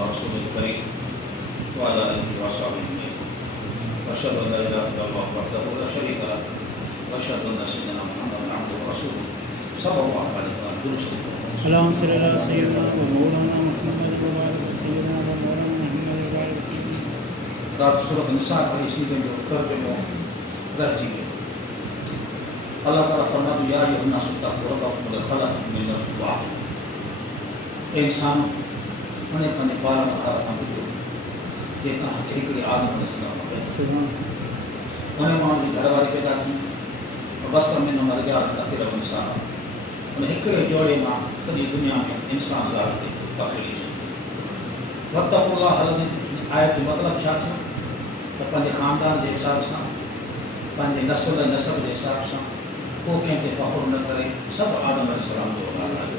ورسوله الكريم وعلى آله وصحبه أجمعين وأشهد أن لا إله إلا الله وحده لا شريك له وأشهد أن سيدنا محمدا عبده ورسوله صلى الله عليه وسلم. اللهم صل على سيدنا ومولانا محمد وعلى سيدنا ومولانا محمد وعلى سيدنا. रात सूरत निसा पढ़ी सीधे जो तर्जुमो रह जी गए। अल्लाह ताला फरमाता है या अय्युहन्नास इत्तक़ू रब्बकुम ख़लक़कुम मिन नफ़्सिन वाहिदा। इंसान मने पने बारह मखार खां बुझो जे तव्हां खे हिकिड़े आदम अलैहिस्सलाम पैदा उन माण्हू जी घरवारी पैदा की बस में न रिजाल कसीर व निसा उन हिकिड़े जोड़े मां सॼी दुनिया में इंसान ज़ात ते पखड़ी वत्तक़ुल्लाह अलज़ी आयत जो मतिलबु छा थियो त पंहिंजे ख़ानदान जे हिसाब सां पंहिंजे नस्ल नसब जे हिसाब सां को कंहिंखे फ़ख़ुरु न करे सभु आदम अलैहिस्सलाम जो औलाद आहे।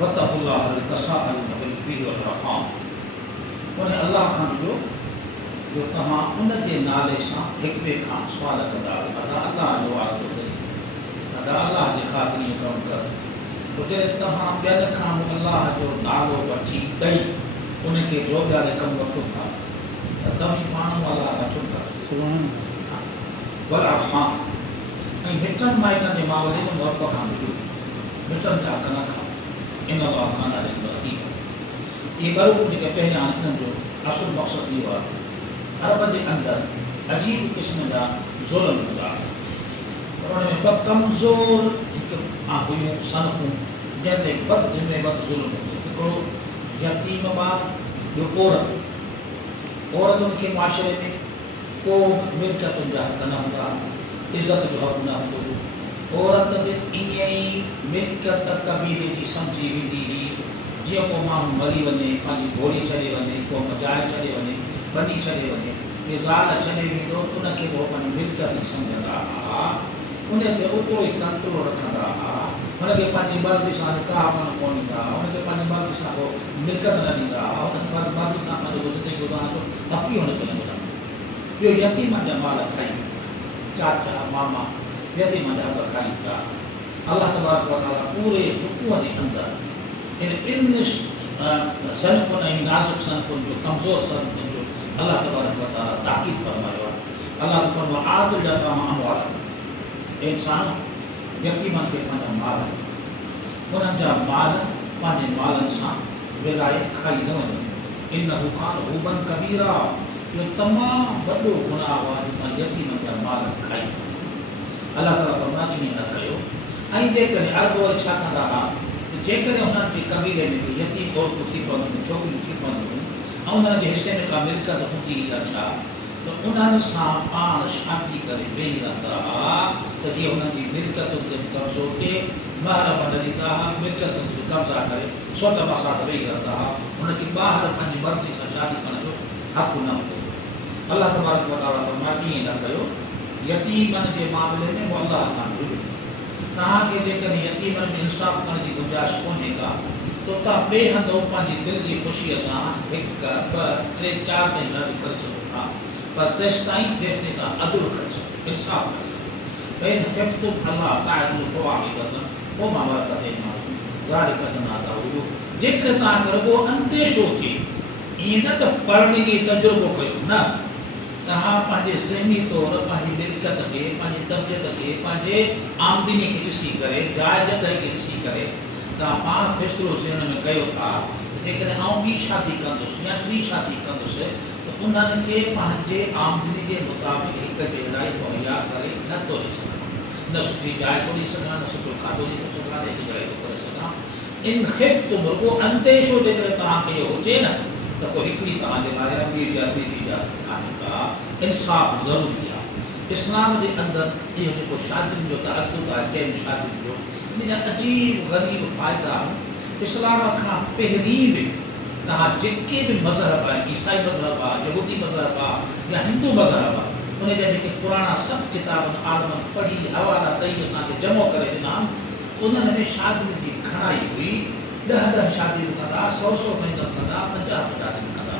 वत्तक़ुल्लाह अलज़ी तसाअलून बिही वल अरहाम उन अल्लाह खां ॾिजो जो तव्हां उन जे नाले सां हिक ॿिए खां सुवाल कंदा अदा अल्लाह जो वारो अदा अल्लाह जे ख़ातिर इहो कमु कर पोइ जॾहिं तव्हां ॿियनि खां अल्लाह जो नालो वठी ॾेई उनखे जोॻियारे कमु वठो था त तव्हीं पाण अल्लाह वठो था वल अरहाम ऐं मिटनि माइटनि जे मामले में मुहबत खां ॾिजो मिटनि जा कन खां इन अल्लाह कान अलीम हकीम। इहे ॿ जेके पहिरियां हिननि जो असुल मक़सदु इहो आहे अरब जे अंदरि अजीब क़िस्म जा ज़ुल्म हूंदा पर उन में ॿ कमज़ोर हिकु हुयूं सनफ़ूं जंहिं ते बद में बद ज़ुल्म हूंदो। हिकिड़ो यतीम ॿार ॿियो औरतुनि खे मुआशिरे में को मिल्कियतुनि जा हक़ न हूंदा इज़त जो हक़ न हूंदो। औरत बि ईअं ई मिल्कियत कबीले जी सम्झी वेंदी हुई जीअं को माण्हू मरी वञे पंहिंजी घोड़ी छॾे वञे को मजाए छॾे वञे बनी छॾे वञे के ज़ाल छॾे वेंदो उनखे पोइ पंहिंजी मिल्कियत ई सम्झंदा हुआ उन ते ओतिरो ई कंट्रोल रखंदा हुआ हुनखे पंहिंजी मर्ज़ी सां निकाह न कोन ॾींदा हुनखे पंहिंजी मर्ज़ी सां को मिल्कियत न ॾींदा हुनखे पंहिंजी मर्ज़ी सां पंहिंजो ज़िंदगी गुज़ारण जो हक़ ई हुनखे न मिलंदो। ॿियो यतीमनि जा माल खाई चाचा मामा यतीमनि जा हक़ खाई था। अल्लाह तबारक व तआला पूरे हुकूम जे अंदरि इन ॿिनि सनफ़ुनि ऐं नाज़ुक सनफ़ुनि जो कमज़ोर सनफ़ुनि जो अल्लाह तबारक व तआला ताक़ीद फरमायो आहे। अल्लाह फरमायो आदिल यतामा अमवाल इंसान यतीमनि खे पंहिंजा माल उन्हनि जा माल पंहिंजे मालनि सां विलाए खाई न वञो इन्नहु कान हुबन कबीरा इहो तमामु वॾो गुनाह आहे जो तव्हां यतीमनि जा माल खाई। अल्लाह ताला फरमायो ईअं न कयो। ऐं जेकॾहिं अरब वारा छा कंदा हुआ जेकॾहिं हुननि जे कबीले में यतीम औरतूं थी पवंदियूं छोकिरियूं थी पवंदियूं ऐं उन्हनि जे हिसे में का मिल्कियत हूंदी या छा त उन्हनि सां पाण शादी करे वेही रहंदा हुआ त जीअं हुननि जी मिल्कियतुनि ते कब्ज़ो थिए महर न ॾींदा हुआ मिल्कियतुनि ते कब्ज़ा करे सोट पासा ते वेही रहंदा हुआ हुनखे ॿाहिरि पंहिंजी मर्ज़ी सां शादी करण जो हक़ न हूंदो। अल्लाह तबारक व तआला फरमायो ईअं न कयो। यतीमनि जे मामले में उहो अल्लाह खां ॾिजो। तव्हांखे जेकॾहिं यतीमनि में इंसाफ़ करण जी गुंजाइश कोन्हे का त तव्हां ॿिए हंधि पंहिंजी दिलि जी ख़ुशीअ सां 1 2 3 4 ताईं शादी करे सघो था पर तेसि ताईं जेसिताईं तव्हां अदुल करे सघो इंसाफ़ करे सघो। जेकॾहिं तव्हांखे रुॻो अंदेशो थिए ईअं न त पढ़ण जी तजुर्बो कयो न तव्हां पंहिंजे ज़हनी तौर पंहिंजी मिल्कियत खे पंहिंजी तबियत खे पंहिंजे आमदनी खे ॾिसी करे जाइज़त खे ॾिसी करे तव्हां पाण फ़ैसिलो ज़हन में कयो था जेकॾहिं आउं ॿी शादी कंदुसि या टी शादी कंदुसि त उन्हनि खे पंहिंजे आमदनी जे मुताबिक़ हिक भेराई मुहैया करे नथो ॾेई सघां न सुठी जाइ थो ॾेई सघां न सुठो खाधो ॾेई थो सघां न हिकु जाइ थो करे सघां। इन ख़िफ़्तुम रुॻो अंदेशो जेकॾहिं तव्हांखे इहो हुजे न त पोइ हिकिड़ी तव्हांजे लाइ ॿी कान्हे का इंसाफ़ ज़रूरी आहे। इस्लाम जे अंदरि इहो जेको शादियुनि जो तहक़ुक़ आहे जैन शादियुनि जो इन जा अजीब ग़रीब फ़ाइदा आहिनि। इस्लाम खां पहिरीं बि तव्हां जेके बि मज़हब आहिनि ईसाई मज़हब आहे यहूदी मज़हब आहे या हिंदू मज़हब आहे उन जा जेके पुराणा सभु किताबनि आलमनि पढ़ी हवाला ॾेई असांखे जमो करे ॾिना उन्हनि में शादियुनि जी घणाई हुई 10 शादियूं कंदा 100 ताईं कंदा 50 शादियूं कंदा।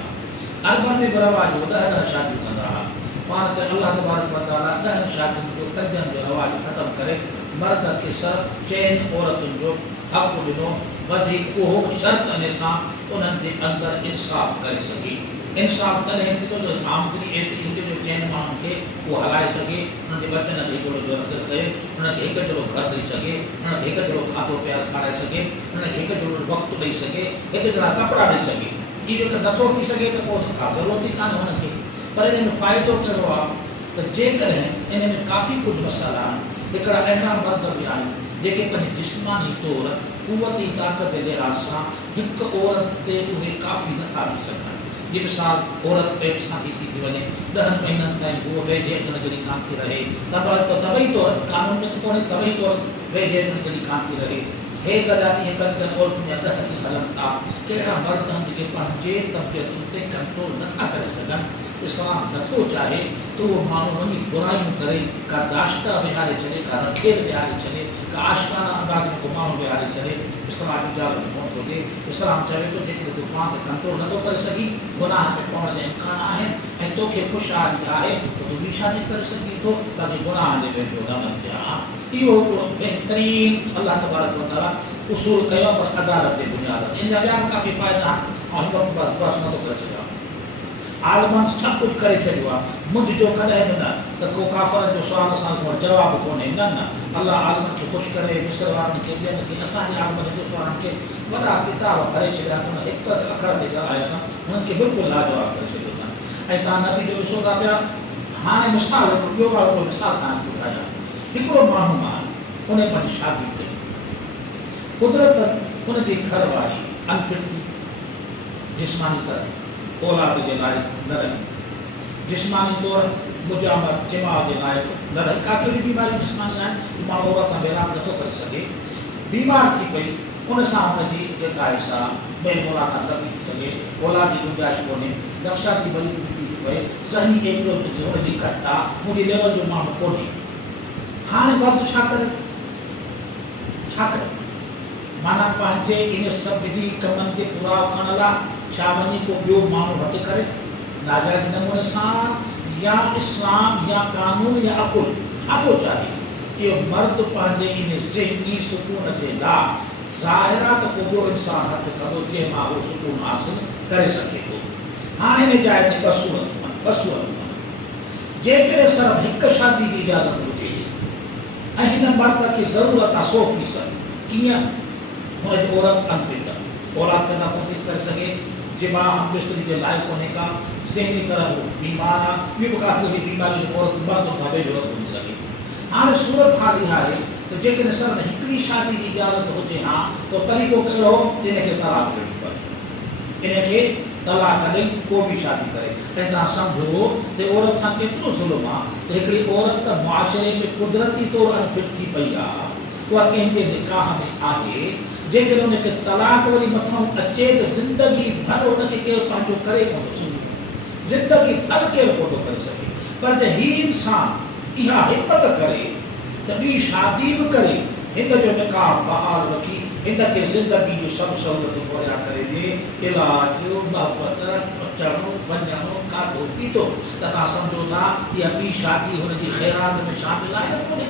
अरबनि में बि रवाज हो 10 शादियूं कंदा हुआ पाण त अल्लाह तबारक व तआला 10 शादियुनि जो कंजनि जो रवाज ख़तमु करे मर्द खे सिर्फ़ु 4 औरतुनि जो हक़ ॾिनो वधीक उहो शर्त अने सां उन्हनि जे अंदरि इंसाफ़ करे सघे। इंसाफ़ तॾहिं थींदो जो आमदनी एतिरी हुजे जो चइनि माण्हुनि खे उहो हलाए सघे, उन्हनि जे बचन खे हिकिड़ो जो असरु करे, उन्हनि खे हिकु जहिड़ो घरु ॾेई सघे, उन्हनि खे हिकु जहिड़ो खाधो पीआरो खाराए सघे, उन्हनि खे हिकु जहिड़ो वक़्तु ॾेई सघे, हिकु जहिड़ा कपिड़ा ॾेई सघे। इहो जेकर नथो थी सघे त पोइ का ज़रूरत ई कान्हे हुनखे। पर इन में फ़ाइदो कहिड़ो आहे त जेकॾहिं इन में काफ़ी कुझु मसाला आहिनि, हिकिड़ा अहिड़ा मर्द बि आहिनि जेके पंहिंजे जिस्मानी तौरु क़ुवती ताक़त जे लिहाज़ सां हिकु औरत ते उहे काफ़ी नथा थी सघनि। जी मिसाल, औरत पेट सां थी वञे, 10 महीननि ताईं उहो वेझे जॾहिं कान थी रहे, तबई तौरु कानून में त कोन्हे, तबई तौरु वेझे जॾहिं कान थी रहे, हे गॾा ईअं कनि औरतुनि जा 10 ॾींहं हलनि था। कहिड़ा मर्द आहिनि जेके पंहिंजे तबियत ते कंट्रोल नथा करे सघनि। इस्लाम नथो चाहे त उहो माण्हू वञी बुराइयूं करे, का दाश्ता विहारे छॾे, का रखेल विहारे छॾे, का आशिकाना अंदाज़ में को माण्हू विहारे छॾे। इस्लाम इजाज़त कोन थो ॾिए। इस्लाम चवे थो जेकॾहिं तूं पाण खे कंट्रोल नथो करे सघीं, गुनाह में पवण जा इम्कान आहिनि ऐं तोखे ख़ुशहाली आहे त तूं ॿी शादी करे सघीं थो, बाक़ी गुनाह जे वेझो न वञिजे। इहो हिकिड़ो बहितरीन अलाह तबारक व तआला उसूल कयो, पर अदालत जे बुनियाद ते। इन जा ॿिया बि काफ़ी फ़ाइदा आहिनि ऐं हिकु बस नथो करे सघां। आलमनि सभु कुझु करे छॾियो आहे, मुंझ जो कॾहिं बि न त को काफ़रनि जो सुवाल असां वटि जवाबु कोन्हे। न न, अलाह आलमनि खे ख़ुशि करे, मिस्र वारनि खे, ॿियनि खे, असांजे आलमनि हिंदुस्तान वारनि खे वॾा किताब भरे छॾिया अथनि, हिकु अखर ते ॻाल्हाया अथनि, हुननि खे बिल्कुलु लाजवाब करे छॾियो अथनि। ऐं तव्हां नबी जो ॾिसो था पिया। हाणे मिसाल ॿियो वारो मिसाल तव्हांखे ॿुधायां। हिकिड़ो माण्हू आहे, उन पंहिंजी शादी कई, कुदरत हुनजी घर वारी अनफिट थी, जिस्मानी तरह औलाद जे लाइक़ न रही, जिस्मानी तौरु मुजामत जिमा जे लाइक़ न रही। काफ़ी अहिड़ी बीमारी जिस्मानी आहिनि माण्हू औरत सां मिलाप नथो करे सघे, बीमार थी पई, उन सां हुनजी जेका हिसा मेल मुलाक़ात नथी थी सघे, औलाद जी गुंजाइश कोन्हे, नफ़्साती मरीज़ थी पए, सही एतिरो हुनजी घटि आहे, मुंहिंजी लेवल जो माण्हू कोन्हे। हाणे मर्द छा करे? माना पंहिंजे इन सभिनी कमनि खे पूरा करण लाइ छा वञी को ॿियो माण्हू हथ करे नाजाइज़ नमूने सां, या इस्लाम या कानून या अकुल छा थो चाहे? इहो मर्द पंहिंजे इन ज़हनी सुकून जे लाइ ज़ाहिरा त को ॿियो इंसानु हथ कंदो जंहिं मां उहो सुकून हासिल करे सघे थो। हाणे हिन जाइ ते ॿ सूरतूं आहिनि। जेकॾहिं सिर्फ़ु हिकु शादी जी इजाज़त हुजे ऐं हिन मर्द खे ज़रूरत आहे 100%, कीअं? हुनजी औरत अनफिट आहे, औलाद पैदा कोन थी करे सघे, जिमा बिस्तरी जे लाइक़ कोन्हे का, ज़हनी तरह वो बीमार आहे, ॿियूं बि काफ़ी अहिड़ी बीमारियूं औरत मर्द सां वेझो नथो थी सघे। हाणे सूरत हाल इहा आहे त जेकॾहिं सिर्फ़ु हिकिड़ी शादी जी इजाज़त हुजे हा त तरीक़ो कहिड़ो? इनखे तलाक ॾियणी पए, इनखे तलाक ॾेई को बि शादी करे। ऐं तव्हां सम्झो त औरत सां केतिरो ज़ुल्म आहे त हिकिड़ी औरत त मुआशिरे में कुदरती तौरु अनफिट थी पई आहे, उहा कंहिंजे निकाह में आहे, जेकॾहिं उनखे तलाक वरी मथां अचे त ज़िंदगी भर उनखे केरु पंहिंजो करे कोन थो सघे, ज़िंदगी भर केरु कोन थो करे सघे। पर जे हीउ इंसानु इहा हिमत करे त ॿी शादी बि करे, हिन जो निकाह बहाल रखी, हिनखे ज़िंदगी जूं सभु सहूलियतूं मुहैया करे ॾिए, इलाज, मोहबत, अचणो वञणो, खाधो पीतो, त तव्हां सम्झो था इहा ॿी शादी हुनजी ख़ैरात में शामिल आहे न कोन्हे?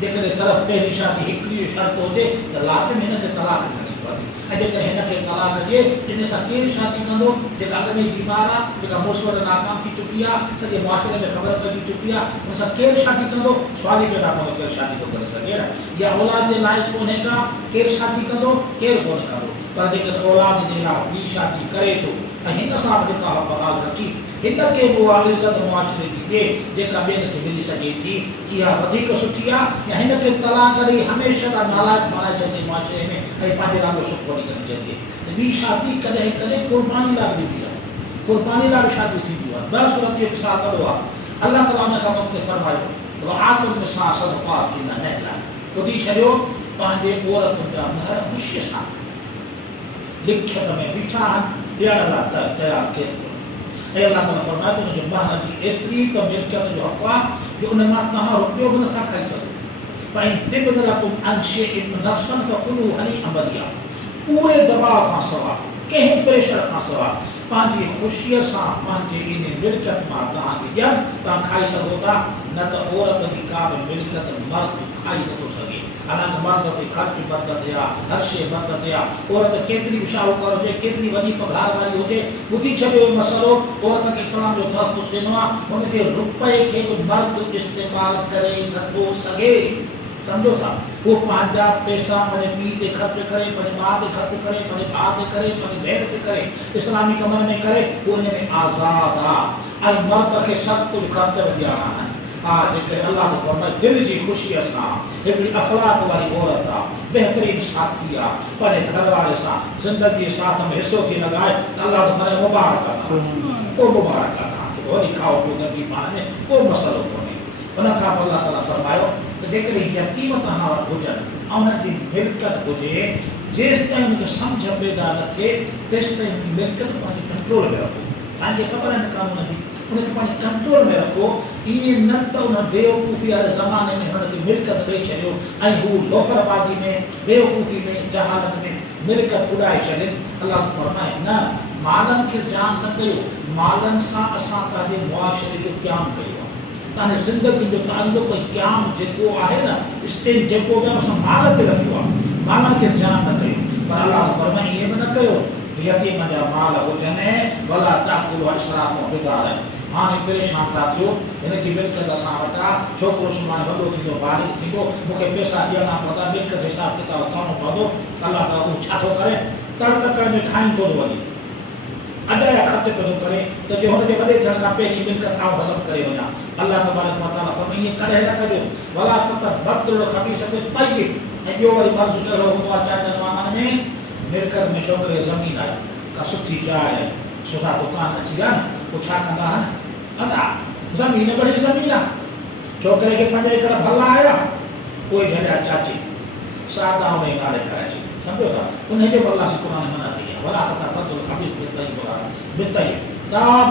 जेकॾहिं सिर्फ़ु पहिरीं शादी हिकिड़ी शर्त हुजे त लाज़िम हिनखे तलाक ॾियणी पवंदी। ऐं जेकॾहिं हिनखे तलाक ॾिए, इन सां केरु शादी कंदो? जेका अॻ में बीमार आहे, जेका मुड़ुसु नाकाम थी चुकी आहे, सॼे मुआशिरे में ख़बर पइजी चुकी आहे, हुन सां केरु शादी कंदो? सुवाल ई पैदा कोन्हे, केरु शादी थो करे सघे न? या औलाद जे लाइक़ कोन्हे का, केरु शादी कंदो? केरु कोन कंदो। पर जेकॾहिं औलाद जे लाइ ॿी शादी करे थो ऐं हिन सां निकाह बहाल रखी, हिनखे बि उहा इज़त मुआशिरे जी ॾिए जेका ॿियनि खे मिली सघे थी, इहा वधीक सुठी आहे। या हिनखे तलाक ॾेई हमेशह लाइ नालाइक़ बणाए छॾे मुआशिरे में ऐं पंहिंजे नालो सुठो वठी करे छॾे। ॿी शादी कॾहिं कॾहिं क़ुर्बानी लाइ बि ॾिबी आहे, क़ुर्बानी लाइ बि शादियूं थींदियूं आहिनि। ॿ सूरत जो मिसाल कढो आहे। अलाह ताला उन खां वक़्तु फरमायो ॿुधी छॾियो, पंहिंजे औरतुनि जा महर ख़ुशीअ सां लिखत में बीठा आहिनि, ॾियण लाइ तयारु केरु कोन्हे। ऐं अलाह ताला फरमाए थो हुनजे महर जी एतिरी त मिल्कियत जो हक़ आहे जो उन मां तव्हां रुपयो बि नथा खाई सघो। पूरे दबाव खां सवाइ, कंहिं प्रेशर खां सवाइ, पंहिंजी ख़ुशीअ सां पंहिंजे इन मिल्कियत मां तव्हांखे ॾियनि, तव्हां खाई सघो था। न त औरत जी का बि मिल्कियत मर्द खाई नथो सघे। हालांकि मर्द ते खर्च बरकत या हर शे बरकत या औरत केतरी भी शाहूकार हुजे केतरी वॾी पघार वारी हुजे ॿुधी छॾियो मसलो औरत खे इस्लाम जो तहफ़ुज़ ॾिनो आहे उनखे रुपए खे बि मर्द इस्तेमाल करे नथो सघे समझो था वो पंहिंजा पैसा पंहिंजे पीउ ते ख़र्च करे पंहिंजे माउ ते ख़र्च करे पंहिंजे भाउ ते करे पंहिंजे भेण ते करे इस्लामी कमनि में करे वो इन में आज़ाद आहे ऐं मर्द खे सभु कुझु ख़र्च ॾियणा आहिनि हा जेके अल्लाह जो फरमाए दिल जी ख़ुशीअ सां हिकिड़ी अख़लाक वारी औरत आहे बहितरीन साथी आहे पंहिंजे घर वारे सां ज़िंदगीअ साथ में हिसो थी लॻाए त अल्लाह जो फरमाए मुबारक आहे को मुबारक आहे वरी खाओ पीओ गंदी पाण में को मसइलो कोन्हे उन खां पोइ अल्लाह ताला फरमायो त जेकॾहिं यतीम तव्हां वटि हुजनि ऐं उन्हनि जी मिल्कियत हुजे जेसि ताईं उनखे सम्झ पैदा न थिए तेसि ताईं उनजी मिल्कियत पंहिंजे कंट्रोल में रखो तव्हांखे ख़बर आहे न कानून जी उनखे पंहिंजे कंट्रोल में रखो ईअं न त उन बेवकूफ़ी वारे ज़माने में हुनखे मिल्कियत ॾेई छॾियो ऐं हू लोफरबाज़ी में बेवकूफ़ी में जहालत में मिल्कियत उॾाए छॾनि अल्लाह फरमाए न मालनि खे ज़ियान न कयो मालनि सां असां तव्हांजे मुआशरे जो क़याम कयो आहे तव्हांजे ज़िंदगी जो ताल्लुक़ क़याम जेको आहे न स्टेज जेको बि असां माल ते रखियो आहे मालनि खे ज़ियान न कयो पर अल्लाह फरमाए ईअं बि न कयो यतीम जा माल हुजनि भला ताकुल इसराफ़ बिदार हाणे परेशान था थियो हिनजी मिल्कियत असां वटि आहे छोकिरो सुभाणे वॾो थींदो बालिग़ थींदो मूंखे पैसा ॾियणा पवंदा मिल्कियत हिसाब किताब करणो पवंदो अल्लाह ताला उहो छा थो करे तड़ तकड़ में खाई थो वञे अॼु जा ख़र्च पियो करे त जो हुनजे वॾे थियण खां पहिरीं मिल्कियत आउं हज़म करे वञा अल्लाह तबारक व तआला फरमाए ईअं कॾहिं न कजो वला ततबद्दल ख़बीस बित्तय्यिब ऐं ॿियो वरी मर्ज़ कहिड़ो हूंदो आहे चाचनि मामनि में मिल्कियत में छोकिरे ज़मीन आहे का सुठी जाइ आहे सुठा दुकान अची विया न पोइ छा कंदा आहिनि अदा ज़मीन बड़ी ज़मीन आहे छोकिरे खे 5 एकड़ भला आया कोई झॾिया चाची सादा उन नाले कराए समझो था उनजे अल्लाह से क़ुरान मना कई आहे वला ततबद्दल ख़बीस बित्तय्यिब ताब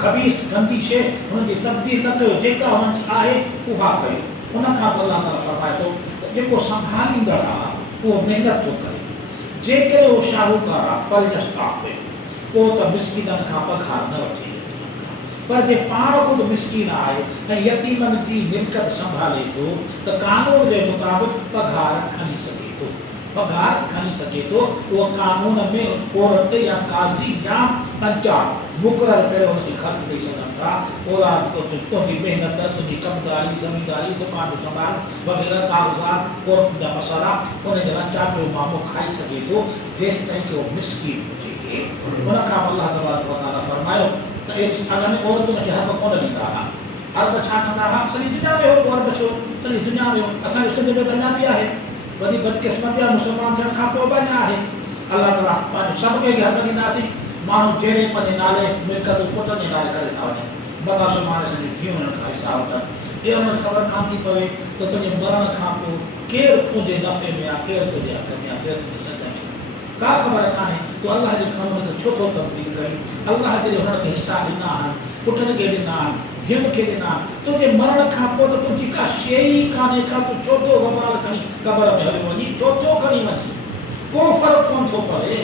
ख़बीस गंदी शइ हुनजी तब्दील न कयो जेका हुनजी आहे उहा कयो उन खां पोइ अल्लाह ताला फरमाए थो जेको संभालींदड़ आहे उहो महिनत थो करे जेकॾहिं उहो शाहूकार आहे फलजस्ताफ़े पोइ त मिसकीननि खां पघार न वठे पर जे पाण ख़ुदि मिसकीन आहे ऐं यतीमनि जी मिल्कियत संभाले थो त कानून जे मुताबिक़ पघार खणी सघे थो पघार खणी सघे थो उहो कानून में कोर्ट या काज़ी या पंचायत मुक़ररु करे हुनखे ख़र्च ॾेई सघनि था औलाद तुंहिंजी महिनत तुंहिंजी कमदारी ज़मीनदारी दुकान जो संभाल वग़ैरह कागज़ात कोर्ट जा मसाला उनजे रचा पियो मामो खाई सघे थो जेसि ताईं कि उहो मिसकीन हुजे उन खां अल्लाह तबारक व तआला फरमायो त अॻ में औरतुनि खे हक़ कोन ॾींदा हुआ अरब छा कंदा हुआ सॼी दुनिया में हो अरब छो सॼी दुनिया में हो असांजे सिंध में त अञा बि आहे वॾी बदकिस्मती आहे मुस्लमान थियण खां पोइ बि अञा आहे अल्लाह ताला पंहिंजो सभु कंहिंखे हक़ ॾींदासीं माण्हू जहिड़े पंहिंजे नाले मिल्कियत पुटनि जे नाले करे था वञनि बता सुभाणे सॼी धीअ हुननि खां हिसाब वठनि इहा हुनखे ख़बर कान थी पवे त तुंहिंजे मरण खां पोइ केरु तुंहिंजे नफ़े में आहे केरु तुंहिंजे हक़ में आहे केरु तुंहिंजे सज़ा में का ख़बर कान्हे तूं अल्लाह जे क़ानून खे छो थो तब्दील करी अल्लाह जॾहिं हुनखे हिसा ॾिना आहिनि पुटनि खे ॾिना आहिनि धीअनि खे ॾिना तुंहिंजे मरण खां पोइ त तुंहिंजी का शइ ई कान्हे का तूं छो थो वबाल खणी क़बर में हलियो वञी छो थो खणी वञी को फ़र्क़ु कोन थो पवे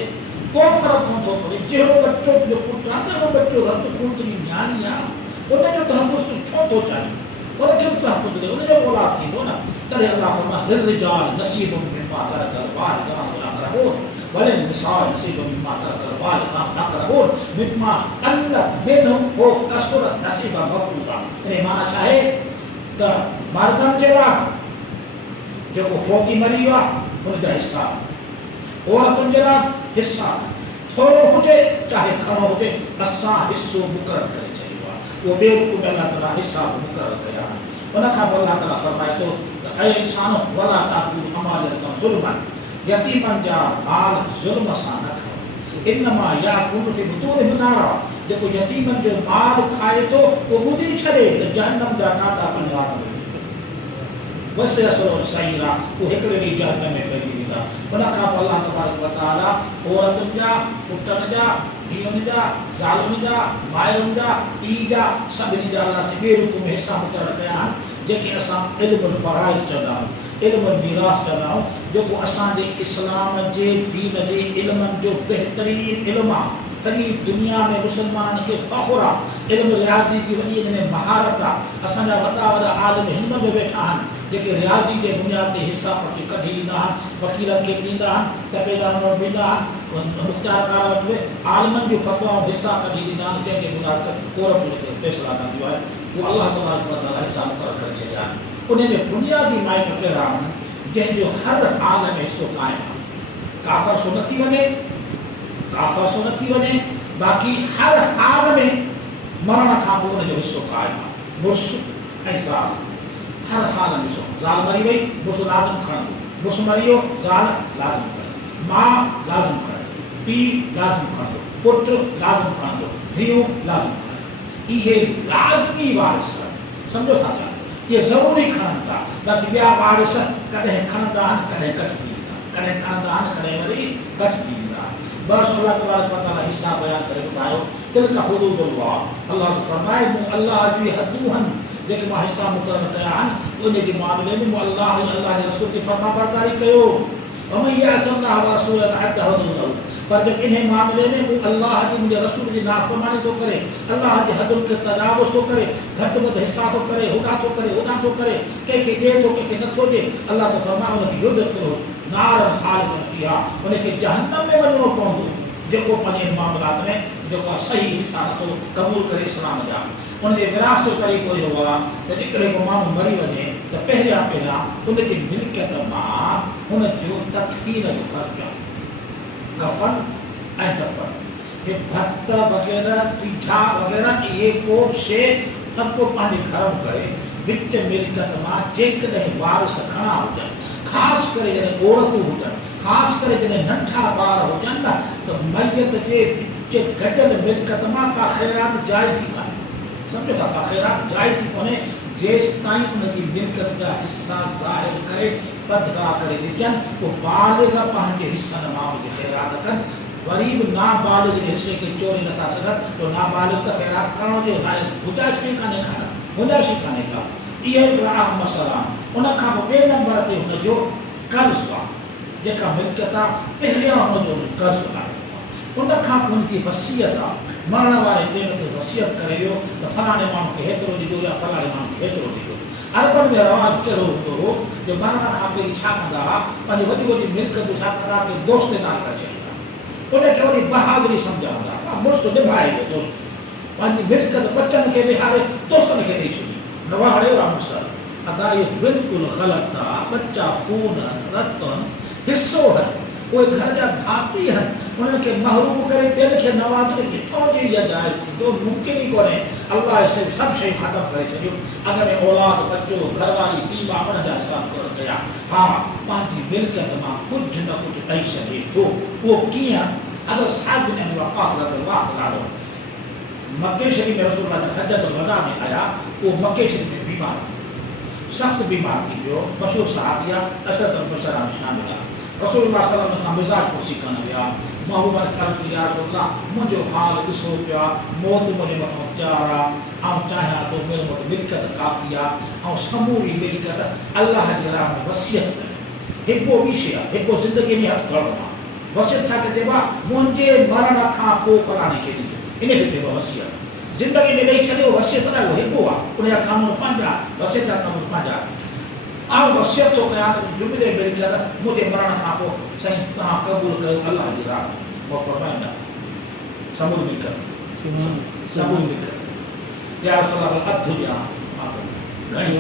को फ़र्क़ु कोन थो पवे जहिड़ो बच्चो तुंहिंजो पुटु आहे त उहो बच्चो रत खून तुंहिंजी न्याणी आहे उनजो तहफ़ुज़ तूं छो थो चाहीं उनखे बि तहफ़ुज़ ॾे उनजो औलाद थींदो न तॾहिं अल्लाह फरमाए लिर्रिजाल नसीबुम मिम्मा तरकल वालिदान वल अक़रबून वलिन्निसाइ नसीबुम मिम्मा तरकल वालिदान वल अक़रबून मिम्मा क़ल्लत मिन्हु व कसुरत नसीबन मफ़रूज़ा इन माना छा आहे त मर्दनि जे लाइ जेको फोकी मरी वियो आहे हुनजा हिसा औरतुनि जे लाइ हिसा थोरो हुजे चाहे घणो हुजे असां हिसो मुक़ररु करे छॾियो आहे उहो बेवकूफ़ अल्लाह ताला हिसा मुक़ररु कया आहिनि उन खां पोइ अल्लाह ताला फरमाए थो त ऐं इंसानो वला ताकुलू अमालियतन ज़ुल्मन यतीमनि जा माल ज़ुल्म सां न खाओ इन्नमा याकुलू फी बुतूनिहिम नारा जेको यतीमनि जो माल खाए थो उहो ॿुधी छॾे त जहन्नम जा ॾाढा पंजाब में बसि असलो सही आहे उहो हिकिड़े ॾींहुं जहन्नम में पइजी वेंदा उन खां पोइ अल्लाह तबारक व तआला औरतुनि जा पुटनि जा धीअनि जा ज़ालुनि जा माइरुनि जा पीउ जा सभिनी जा अलाह से ॿिए रूप में हिसा मुक़ररु कया आहिनि जेके असां इल्मुल फ़राइज़ चवंदा आहियूं इल्मुल मीरास चवंदा आहियूं जेको असांजे इस्लाम जे दीन जे इल्मनि जो बहितरीन इल्मु आहे सॼी दुनिया में मुस्लमाननि खे फ़ख़ुरु आहे इल्मु रियाज़ी जी वॾी हिन में महारत आहे असांजा वॾा वॾा आलिम हिन में वेठा आहिनि जेके रियाज़ी जे बुनियाद ते हिस्सा पटी कढी ॾींदा आहिनि, वकीलनि खे बि ॾींदा आहिनि, तपेदारनि वटि वेंदा आहिनि, मुख़्तियारकार वटि आलमनि जो फतवा ऐं हिस्सा कढी ॾींदा आहिनि, जंहिंजे बुनियाद ते कोर्ट उनखे फ़ैसिला कंदियूं आहे, उहो अलाह तबारक व तआला हिस्सा मुक़ररु करे छॾिया आहिनि। उन में बुनियादी माइट कहिड़ा आहिनि जंहिंजो हर हाल में हिसो क़ाइमु आहे। काफ़र सो न थी वञे, काफ़र सो न थी वञे, बाक़ी हर हाल में मरण खां पोइ उनजो हिसो क़ाइमु आहे। मुड़ुस ऐं ज़ाल हर हाल में हिसो, ज़ाल मरी वई मुड़ुस लाज़िम खणंदो, मुड़ुस मरी वियो ज़ाल लाज़िम खणंदो, माउ लाज़िम खणंदो, पीउ लाज़िम खणंदो, पुटु लाज़िम खणंदो, धीउ लाज़िम खणंदो। इहे लाज़मी वारिस सम्झो था पिया, इहे ज़रूरी खणनि था, बाक़ी ॿिया वारिस कॾहिं खणंदा आहिनि, कॾहिं घटि थी वेंदा आहिनि, कॾहिं खणंदा आहिनि, कॾहिं वरी घटि थी वेंदा आहिनि। बस अल्लाह तबारक व तआला हिस्सा बयान करे ॿुधायो, तिल्का हुदूदुल्लाह, अल्लाह तो फरमाए मूं अल्लाह जी हदूं आहिनि जेके मां हिस्सा मुक़ररु कया आहिनि, उन जे मामले में मूं अल्लाह जे रसूल जी फर्मा बरदारी कयो। वमन यअसिल्लाह व रसूलहु फक़द हदल्लाहु, पर जंहिं इन मामले में मूं अल्लाह जी मुंहिंजे रसूल जी नाफ़रमानी थो करे, अल्लाह जे हदुनि खे तजावुज़ थो करे, घटि वधि हिस्सा थो करे, होॾां थो करे, होॾां थो करे, कंहिंखे ॾिए थो, कंहिंखे नथो ॾिए, अल्लाह तो फरमाए उनखे युदखिलहु नारन ख़ालिदन फ़ीहा, उनखे जहन्नम में वञिणो पवंदो, जेको पंहिंजे मामलात में जेको सही हिस्सा नथो क़बूल करे इस्लाम जा। उनजे विरास जो तरीक़ो इहो आहे त जेकॾहिं को माण्हू मरी वञे त पहिरियां उनजी मिल्कियत मां हुनजो तकफ़ीन जो ख़र्चु आहे, कफ़न ऐं दफ़न, हे भत वग़ैरह पीठा वग़ैरह इहे को बि शइ न को पंहिंजे घर में करे विच मिल्कियत मां जेकॾहिं वारिस खणा हुजनि, ख़ासि करे जॾहिं औरतूं हुजनि, ख़ासि करे जॾहिं नंढा ॿार हुजनि न, त मैयत जे विच गॾियल मिल्कियत मां का ख़ैरात जाइज़ ई कान्हे। सम्झो था, का ख़ैरात जाइज़ ई कोन्हे जेसि ताईं उनजी मिल्कियत जा हिस्सा ज़ाहिर करे पधरा करे ॾिजनि, पोइ बालिग़ पंहिंजे हिसनि मां उनजी ख़ैरात कनि। वरी बि नाबालिग़ जे हिसे खे चोरे नथा सघनि, तो नाबालिग़ त ख़ैरात करण जे लाइ गुंजाइश ई कान्हे, गुंजाइश ई कान्हे का। इहे हिकिड़ा अहम मसइला आहिनि। उनखां पोइ ॿिए नंबर ते हुनजो कर्ज़ आहे, जेका मिल्कियत आहे पहिरियां हुनजो कर्ज़ आहे। उनखां पोइ उनजी वसियत आहे, मरण वारे टेम ते वसियत करे वियो त फलाणे माण्हू खे हेतिरो ॾिजो या फलाणे माण्हू खे हेतिरो ॾिजो। अरबनि में रवाज़ कहिड़ो हूंदो हो जो मरण खां पहिरीं छा कंदा हुआ, पंहिंजी वॾी वॾी मिल्कियतूं छा कंदा कि दोस्तेदार करे छॾींदा, उनखे वॾी बहादुरी सम्झंदा हुआ। मुड़ुस निभाए वियो दोस्त, पंहिंजी मिल्कियत बचनि खे विहारे दोस्तनि खे ॾेई छॾी, नवाड़े आहे मुड़ुस। अदा इहो बिल्कुलु ग़लति आहे। बच्चा खून रतन हिसो आहिनि, उहे घर जा भाती आहिनि, उन्हनि खे महरूम करे ॿियनि खे नवाज़ण किथां जी इहा जाइज़ थींदो, मुमकिन ई कोन्हे। अल्लाह सभु शयूं ख़तमु करे छॾियूं, अॻ में औलाद बचो घरवारी पीउ मां उन जा हिसाब कया। हा, पंहिंजी मिल्कियत मां कुझु न कुझु ॾेई सघे थो। उहो कीअं? अगरि साहिब बिन अबी वक़ास रज़ियल्लाहु ताला मके शरीफ़ में रसूल हजतुल वदा में आया, उहो मके शरीफ़ में बीमार थी, सख़्तु बीमार थी वियो। मशहूर सहाबिया असद बशरा में शामिल आहे। रसूलुल्लाह सल्लल्लाहु अलैहि वसल्लम खां मिज़ाज कुर्सी करणु विया। महबूबा ने अर्ज़ु कई, या रसूलल्लाह, मुंहिंजो हाल ॾिसो पिया, मौत मुंहिंजे मथां तयारु आहे, ऐं चाहियां थो मुंहिंजे वटि मिल्कियत काफ़ी आहे, ऐं समूरी मिल्कियत अल्लाह जे राह में वसियत करे। हिकु ॿी शइ आहे, हिकु ज़िंदगी में हथु करणो आहे। वसियत छा चइबो आहे? मुंहिंजे मरण खां पोइ फलाणे खे ॾिजो, इनखे चइबो आहे वसियत। ज़िंदगी में ॾेई छॾियो, वसियत न, उहो हिकु आहे, उनजा क़ानून पंहिंजा, वसियत जा क़ानून पंहिंजा। ऐं वसियत थो कयां त जुमिले मिल्कियत मुंहिंजे मरण खां पोइ साईं तव्हां क़बूल कयो अल्लाह जी राह में। उहो फरमाईंदा समूरी मिल्कियत, समूरी मिल्कियत या रसूलल्लाह अधु ॾियां घणी,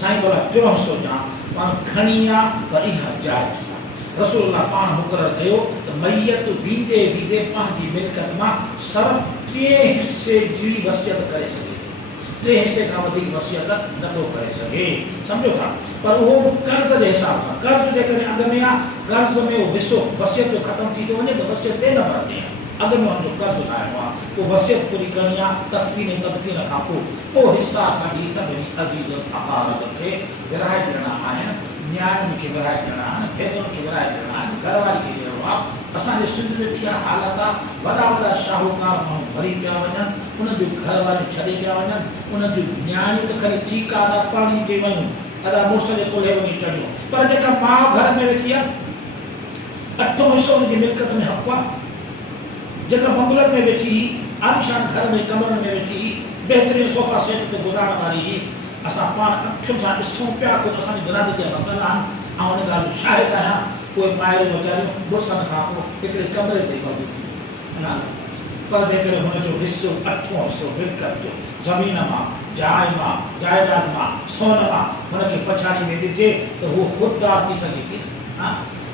साईं भला टियों हिसो ॾियां, पाण खणी आहे पर इहा जाइज़ आहे। रसूलल्लाह पाण मुक़ररु कयो त मैयत वींदे वींदे पंहिंजी मिल्कियत मां सिर्फ़ु 3 हिसे जी वसियत करे सघे, 3 हिसे खां वधीक वसियत नथो करे सघे। सम्झो था? पर उहो बि कर्ज़ जे हिसाब सां, कर्ज़ जे करे अॻ में आहे, कर्ज़ में उहो हिसो वसियत जो ख़तमु थी थो वञे त वसियत ॿिए नंबर ते आहे, अॻ में हुनजो कर्ज़ ठाहिणो आहे, पोइ वसियत पूरी करणी आहे। तक़सीम तक़सीम खां पोइ हिसा कढी सभिनी अज़ीज़ अक़ारब खे विराए ॾियणा आहिनि, न्याणियुनि खे विराए ॾियणा आहिनि, भेनरुनि खे विराए ॾियणा आहिनि, घरवारी खे ॾियणो आहे। असांजे सिंध में इहा हालत आहे, वॾा वॾा शाहूकार माण्हू भरी पिया वञनि, उन्हनि जूं घरवारियूं छॾे पिया वञनि, उन्हनि जूं न्याणियूं त ख़ाली चीका था पाणी पई वयूं, अदा मुड़ुस जे कुल्हे वञी चढ़ियूं, पर जेका माउ घर में वेठी आहे, 8 हिसो उनजी मिल्कियत में हक़ आहे। जेका बंगलनि में वेठी, आलिशान घर में कमरनि में वेठी, बहितरीन सोफ़ा सेट ते गुज़ारण वारी, असां पाण अखियुनि सां ॾिसूं पिया ख़ुदि असांजी बिरादरी जा मसइला आहिनि ऐं हुन ॻाल्हि जो शाहिद आहियां कोई ॿाहिरि वीचारियूं मुड़ुसनि खां पोइ हिकिड़े कमरे ते पहुची थियूं परदे करे हुनजो हिसो अठों हिसो मिल्कत जो ज़मीन मां जाइ मां जाइदाद मां सोन मां हुनखे पछाड़ी में ॾिजे त हू ख़ुददार थी सघे थी